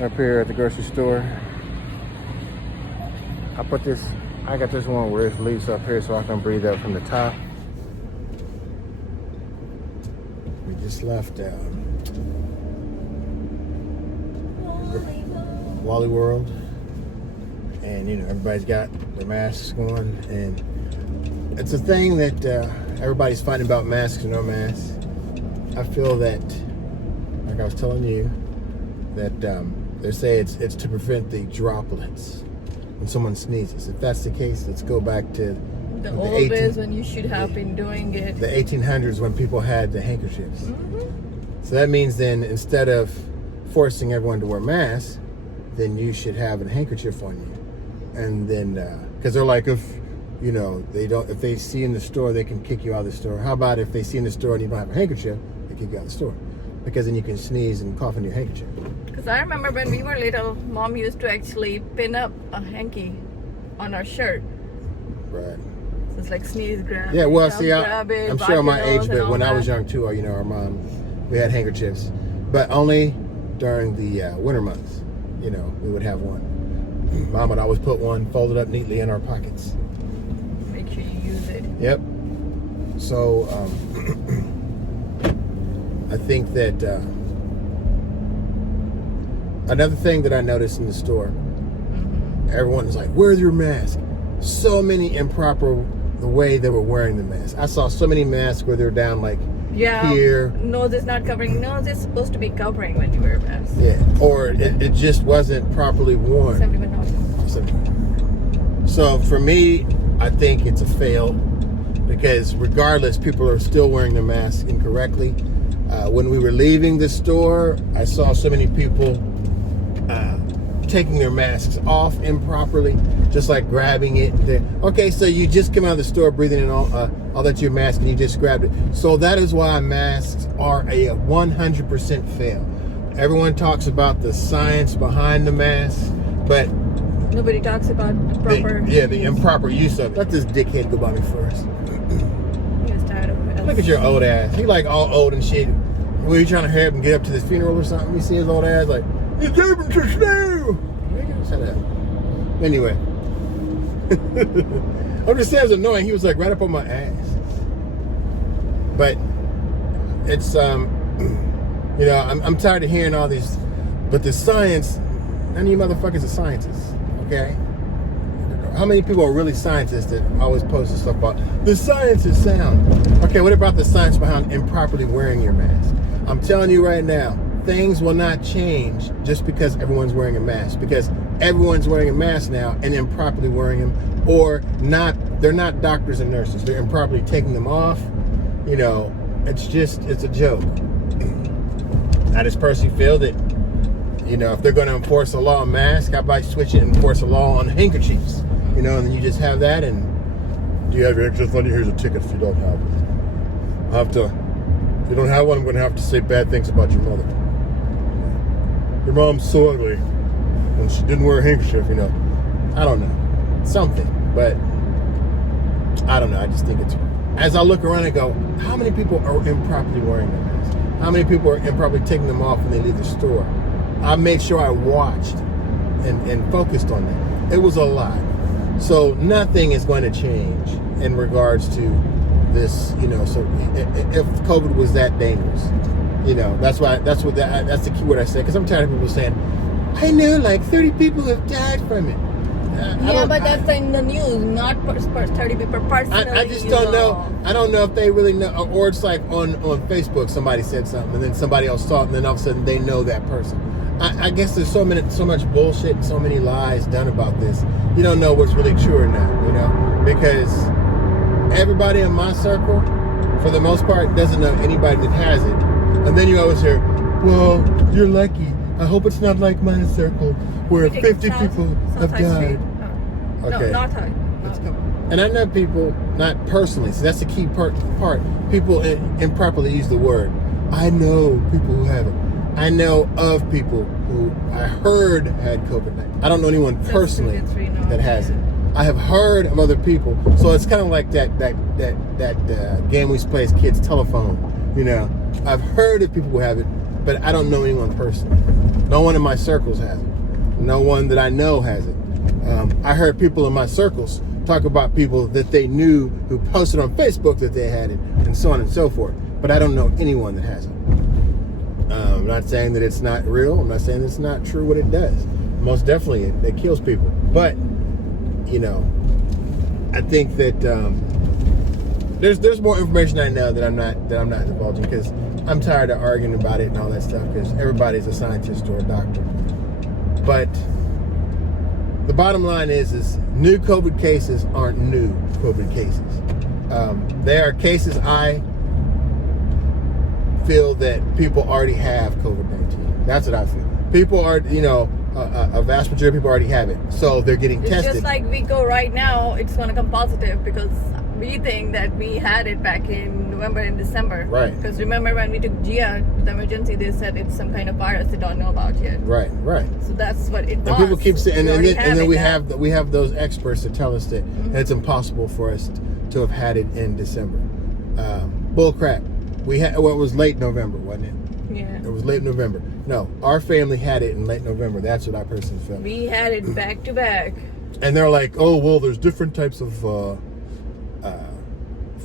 Up here at the grocery store. I got this one where it's leaves up here so I can breathe up from the top. We just left Wally World. And, you know, everybody's got their masks on. And it's a thing that everybody's fighting about masks or no masks. I feel that, like I was telling you, that they say it's to prevent the droplets when someone sneezes. If that's the case, let's go back to the old days when you should have been doing it. The 1800s when people had the handkerchiefs. Mm-hmm. So that means then instead of forcing everyone to wear masks, then you should have a handkerchief on you. And then, because they're like, if they see you in the store, they can kick you out of the store. How about if they see you in the store and you don't have a handkerchief, they kick you out of the store? Because then you can sneeze and cough in your handkerchief. Because I remember when we were little, Mom used to actually pin up a hanky on our shirt. Right. So it's like sneeze, grab. Yeah, well, jump, see, I'm sure my age, but when I was young too, our mom, we had handkerchiefs, but only during the winter months. We would have one. Mom would always put one folded up neatly in our pockets. Make sure you use it. Yep. So I think that another thing that I noticed in the store, everyone is like, "Where's your mask?" So many improper the way they were wearing the mask. I saw so many masks where they're down like here. Nose is not covering. Nose is supposed to be covering when you wear a mask. Yeah, or it just wasn't properly worn. So for me, I think it's a fail because regardless, people are still wearing their masks incorrectly. When we were leaving the store, I saw so many people taking their masks off improperly, just like grabbing it. Okay, so you just come out of the store breathing in all that your mask and you just grabbed it. So that is why masks are a 100% fail. Everyone talks about the science behind the mask, but nobody talks about the proper the improper use of it. Let this dickhead go by me first. He was tired of it. Look at your old ass. He like all old and shit. Were you trying to hurry up and get up to this funeral or something? You see his old ass like, "He's jumping to snow." Shut up. Anyway. I'm just saying it was annoying. He was like right up on my ass. But it's I'm tired of hearing all these, but the science, none of you motherfuckers are scientists, okay? How many people are really scientists that always post stuff about the science is sound? Okay, what about the science behind improperly wearing your mask? I'm telling you right now, things will not change just because everyone's wearing a mask, because everyone's wearing a mask now and improperly wearing them, or not. They're not doctors and nurses. They're improperly taking them off. It's a joke. I just personally feel that, if they're going to enforce a law on masks, how about switch it and enforce a law on handkerchiefs? And then you just have that, and do you have your extra money? Here's a ticket if you don't have it. If you don't have one, I'm going to have to say bad things about your mother. Your mom's so ugly, and she didn't wear a handkerchief, I don't know. Something, but I don't know. I just think it's, as I look around and go, how many people are improperly wearing their masks? How many people are improperly taking them off when they leave the store? I made sure I watched and focused on that. It was a lot. So nothing is going to change in regards to this, so if COVID was that dangerous, that's the key word I said, because I'm tired of people saying, I know like 30 people have died from it. But that's in the news, not 30 people personally. I just don't know. I don't know if they really know, or it's like on Facebook somebody said something and then somebody else saw it and then all of a sudden they know that person. I guess there's so much bullshit and so many lies done about this. You don't know what's really true or not, because everybody in my circle, for the most part, doesn't know anybody that has it. And then you always hear, well, you're lucky. I hope it's not like my circle where 50 people have died. Okay. No, not her. And I know people, not personally, so that's the key part. People improperly use the word. I know people who have it. I know of people who I heard had COVID-19. I don't know anyone personally that has it. I have heard of other people. So it's kind of like that game we used to play as kids, telephone. I've heard of people who have it, but I don't know anyone personally. No one in my circles has it. No one that I know has it. I heard people in my circles talk about people that they knew who posted on Facebook that they had it, and so on and so forth. But I don't know anyone that has it. I'm not saying that it's not real. I'm not saying it's not true what it does. Most definitely, it kills people. But, you know, I think that there's more information I know that I'm not divulging, because I'm tired of arguing about it and all that stuff, because everybody's a scientist or a doctor. But the bottom line is new COVID cases aren't new COVID cases. They are cases I feel that people already have COVID-19. That's what I feel. People are, you know, a vast majority of people already have it, so they're getting tested. It's just like we go right now, it's going to come positive, because we think that we had it back in November and December. Right. Because remember when we took Gia to the emergency, they said it's some kind of virus they don't know about yet. Right. So that's what it was. And people keep saying, and then we have those experts that tell us that it's impossible for us to have had it in December. Bull crap. We had, well, it was late November, wasn't it? Yeah. It was late November. No, our family had it in late November. That's what I personally felt. We had it back to back. And they're like, oh, well, there's different types of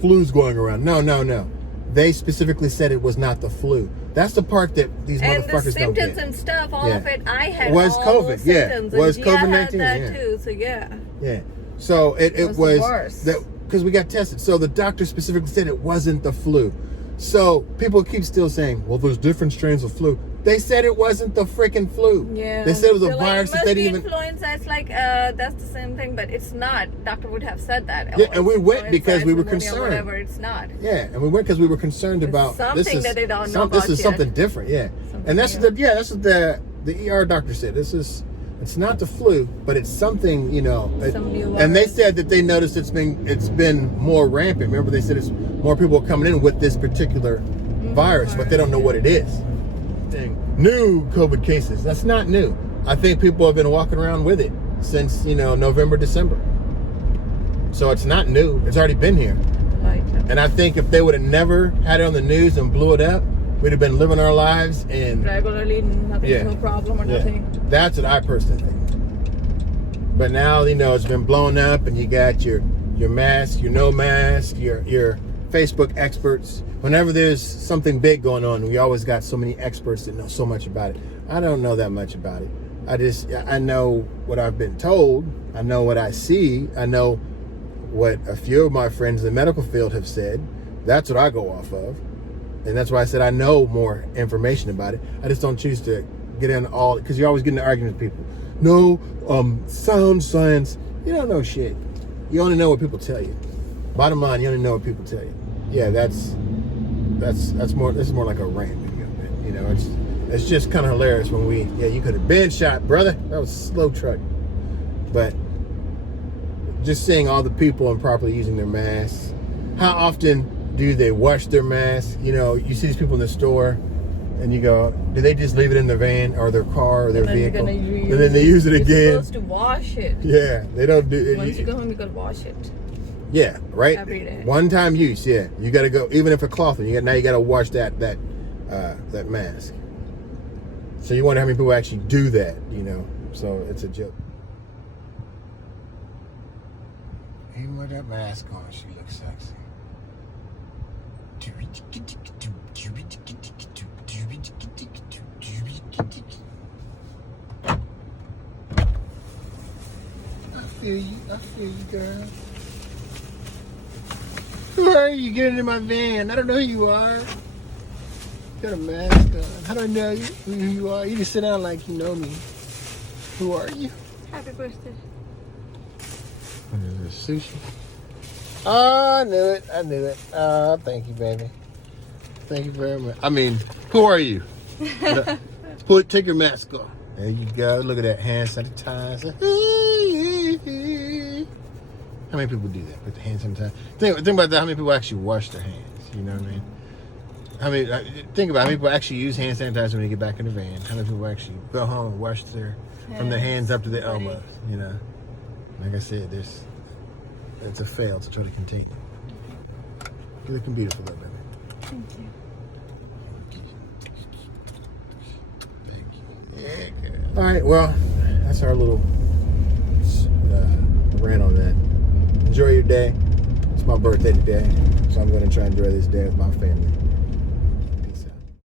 flus going around. No. They specifically said it was not the flu. That's the part that these motherfuckers don't get. And the symptoms and stuff, all of it, I had was all COVID. those symptoms. Yeah, was and Gia COVID-19. had that Yeah. too, so yeah. Yeah. So it was worse. that, because we got tested. So the doctor specifically said it wasn't the flu. So people keep still saying, well, there's different strains of flu. They said it wasn't the freaking flu. Yeah. They said it was a They're virus like, that they didn't even. influenza. It's like that's the same thing, but it's not. Doctor would have said that. Yeah, and we went because we were pneumonia, concerned. Whatever, it's not. Yeah, and we went because we were concerned about something that they don't know about This is yet. something different. Yeah, Something and that's new. that's what the ER doctor said. It's not the flu, but it's something, you know. Some new and they virus. said that they noticed it's been more rampant. Remember, they said it's more people coming in with this particular virus, but they don't know what it is. New COVID cases. That's not new. I think people have been walking around with it since, you know, November, December. So it's not new. It's already been here. Right. And I think if they would have never had it on the news and blew it up, we'd have been living our lives and Regularly, nothing, no problem or nothing. That's what I personally think. But now, you know, it's been blown up, and you got your mask, your no mask, your Facebook experts. Whenever there's something big going on, we always got so many experts that know so much about it. I don't know that much about it. I know what I've been told. I know what I see. I know what a few of my friends in the medical field have said. That's what I go off of. And that's why I said I know more information about it. I just don't choose to get in all, because you always get into arguments with people. No, sound science. You don't know shit. You only know what people tell you. Bottom line, you only know what people tell you. Yeah, that's more. This is more like a rant video. You know, it's just kind of hilarious when you could have been shot, brother. That was a slow truck. But just seeing all the people improperly using their masks. How often do they wash their masks? You know, you see these people in the store, and you go, do they just leave it in their van or their car or their vehicle, and then they use it again? You're supposed to wash it. Yeah, they don't do it. Once you go home, you gotta wash it. Yeah, right. Every day. One time use. Yeah, you got to go. Even if a cloth, now you got to wash that mask. So you wonder how many people actually do that. You know, so it's a joke. Even with that mask on, she looks sexy. I feel you, girl. Who are you? Getting in my van. I don't know who you are. You got a mask on. How do I know who you are? You just sit down like you know me. Who are you? Happy birthday. What is this, sushi? Oh, I knew it. Oh, thank you, baby. Thank you very much. I mean, who are you? Take your mask off. There you go. Look at that hand sanitizer. How many people do that? Put the hand sanitizer. Think about that. How many people actually wash their hands? You know what I mean? Think about how many people actually use hand sanitizer when they get back in the van. How many people actually go home and wash from their hands up to their elbows? You know, like I said, it's a fail to try to contain it. You're looking beautiful, though, baby. Thank you. All right, well, that's our little rant on that. Enjoy your day. It's my birthday today, so I'm going to try and enjoy this day with my family.